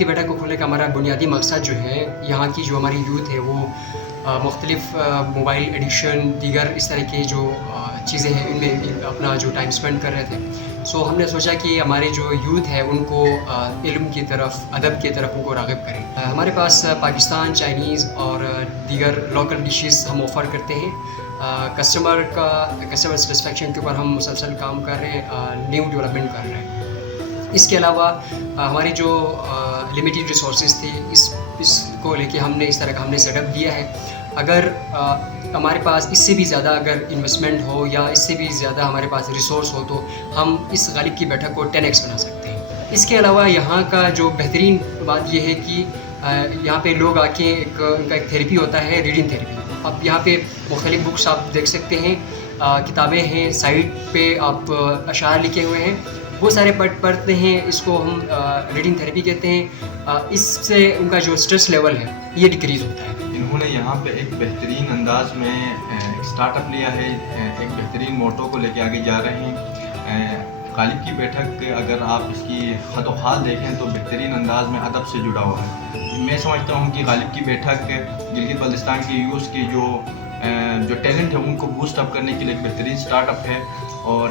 کی بیٹھک کو کھولنے کا ہمارا بنیادی مقصد جو ہے، یہاں کی جو ہماری یوتھ ہے وہ مختلف موبائل ایڈکشن دیگر اس طرح کی جو چیزیں ہیں ان میں اپنا جو ٹائم اسپینڈ کر رہے تھے. سو ہم نے سوچا کہ ہمارے جو یوتھ ہے ان کو علم کی طرف، ادب کی طرف ان کو راغب کریں. ہمارے پاس پاکستان، چائنیز اور دیگر لوکل ڈشز ہم آفر کرتے ہیں. کسٹمر سیٹسفیکشن کے اوپر ہم مسلسل کام کر رہے ہیں، نیو ڈیولپمنٹ کر رہے ہیں. اس کے علاوہ ہماری جو لمیٹیڈ ریسورسز تھی، اس کو لے کے ہم نے اس طرح کا ہم نے سیٹ اپ دیا ہے. اگر ہمارے پاس اس سے بھی زیادہ اگر انویسٹمنٹ ہو یا اس سے بھی زیادہ ہمارے پاس ریسورس ہو تو ہم اس غالب کی بیٹھک کو 10x بنا سکتے ہیں. اس کے علاوہ یہاں کا جو بہترین بات یہ ہے کہ یہاں پہ لوگ آ کے ان کا ایک تھیریپی ہوتا ہے، ریڈنگ تھیریپی. اب یہاں پہ مختلف بکس آپ دیکھ سکتے ہیں، کتابیں ہیں، سائٹ پہ آپ اشعار لکھے ہوئے ہیں، وہ سارے پڑھتے ہیں. اس کو ہم ریڈنگ تھیریپی کہتے ہیں. اس سے ان کا جو اسٹریس لیول ہے یہ ڈکریز ہوتا ہے. انہوں نے یہاں پہ ایک بہترین انداز میں ایک اسٹارٹ اپ لیا ہے، ایک بہترین موٹو کو لے کے آگے جا رہے ہیں. غالب کی بیٹھک اگر آپ اس کی خط و خال دیکھیں تو بہترین انداز میں ادب سے جڑا ہوا ہے. میں سمجھتا ہوں کہ غالب کی بیٹھک گلگت بلتستان کی یوز کی جو ٹیلنٹ ہے ان کو بوسٹ اپ کرنے کے لیے ایک بہترین اسٹارٹ اپ ہے. اور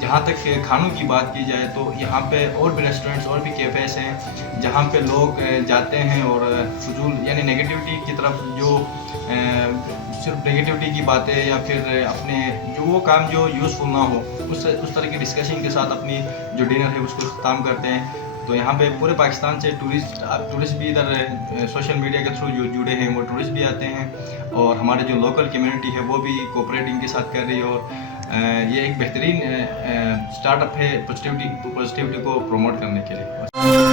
جہاں تک کھانوں کی بات کی جائے تو یہاں پہ اور بھی ریسٹورنٹس اور بھی کیفیز ہیں جہاں پہ لوگ جاتے ہیں اور فضول یعنی نگیٹیوٹی کی طرف، جو صرف نگیٹیوٹی کی باتیں یا پھر اپنے جو وہ کام جو یوزفل نہ ہو اس طرح کی ڈسکشن کے ساتھ اپنی جو ڈنر ہے اس کو اختتام کرتے ہیں. تو یہاں پہ پورے پاکستان سے ٹورسٹ بھی ادھر سوشل میڈیا کے تھرو جو جڑے ہیں وہ ٹورسٹ بھی آتے ہیں، اور ہمارے جو لوکل کمیونٹی ہے وہ بھی کوپریٹنگ کے ساتھ کر رہی ہے. اور یہ ایک بہترین اسٹارٹ اپ ہے پازیٹیوٹی کو پروموٹ کرنے کے لیے.